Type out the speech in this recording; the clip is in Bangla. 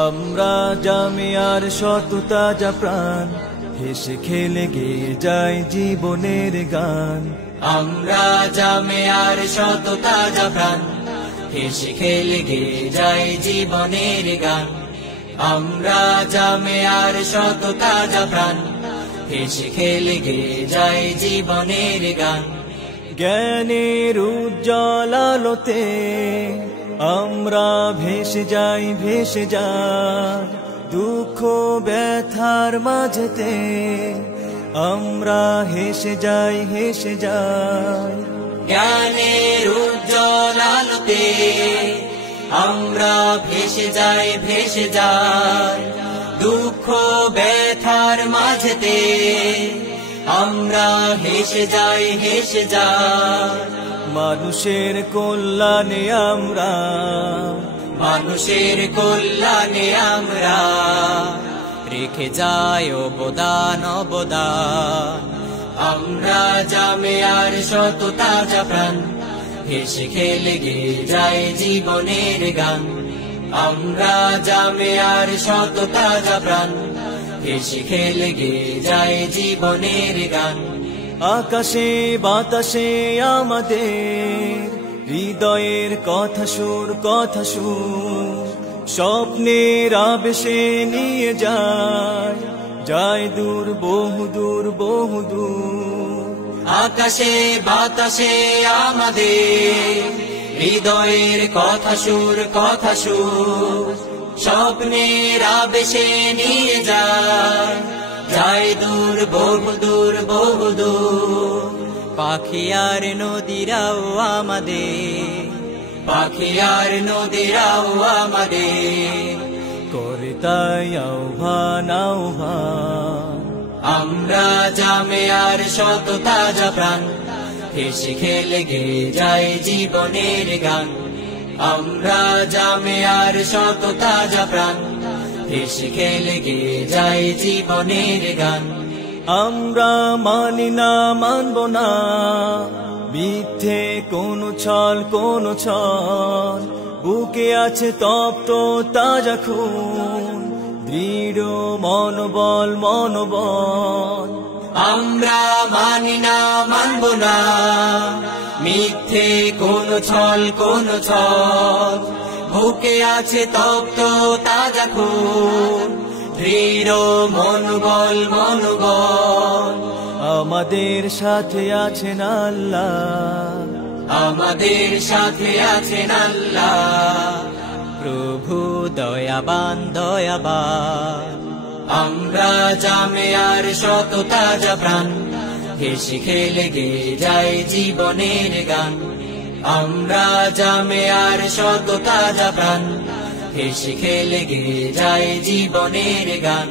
আমরা জামিয়ার শত তাজা প্রাণ, হেসে খেলে গেয়ে যায় জীবনের গান। আমরা জামিয়ার শত তাজা প্রাণ, হেসে খেলে গেয়ে যায় জীবনের গান। আমরা জামিয়ার শত তাজা প্রাণ, হেসে খেলে গেয়ে যায় জীবনের গান। জ্ঞানের উজ্জ্বল আলোতে আমরা ভেসে যাই, ভেসে যাই দুঃখ ব্যথার মাঝেতে। আমরা হেসে যাই, হেসে যাই জ্ঞানের উজ্জ্বল আলোতে। আমরা ভেসে যাই, ভেসে যাই দুঃখ ব্যথার মাঝেতে। আমরা হেসে যাই, হেসে যাই মানুষের কল্যাণে আমরা, মানুষের কল্যাণে আমরা রেখে যাই অবদান, অবদান। আমরা জামিয়ার শত তাজা প্রাণ, হেসে খেলে গেয়ে যায় জীবনের গান। আমরা জামিয়ার শত তাজা প্রাণ, হেসে খেলে গেয়ে যায় জীবনের গান। আকাশে বাতাসে আমাদের হৃদয়ের কথা সুর, কথা সুর স্বপ্নের আবেশে নিয়ে যায়, যায় দূর, বহুদূর, বহুদূর। আকাশে বাতাসে আমাদের হৃদয়ের কথা সুর, কথা সুর স্বপ্নের আবেশে নিয়ে যায়, যায় দূর, বহুদূর, বহুদূর। পাখি আর নদীরাও আমাদের, পাখি আর নদীরাও আমাদের করে তাই আহ্বান, আহ্বান। আমরা জামিয়ার শত তাজা প্রাণ, হেসে খেলে গেয়ে যায় জীবনের গান। আমরা জামিয়ার শত তাজা প্রাণ, হেসে খেলে গেয়ে যায় জীবনের গান। আমরা মানি না, মানব না মিথ্যে কোনো ছল, কোনো ছল। বুকে আছে তপ্ত তাজা খুন, দৃঢ় মনোবল, মনোবল। আমরা মানি না, মানব না মিথ্যে কোনো ছল, কোনো ছল। বুকে আছে তপ্ত তাজা খুন, দৃঢ় মনোবল, মনোবল। আমাদের সাথে আছেন আল্লাহ, আমাদের সাথে আছেন আল্লাহ প্রভু দয়াবান, দয়াবান। আমরা জামিয়ার শত তাজা প্রাণ, হেসে খেলে গেয়ে যায় জীবনের গান। আমরা জামিয়ার শত তাজা প্রাণ, হেসে খেলে গেয়ে যায় জীবনের গান।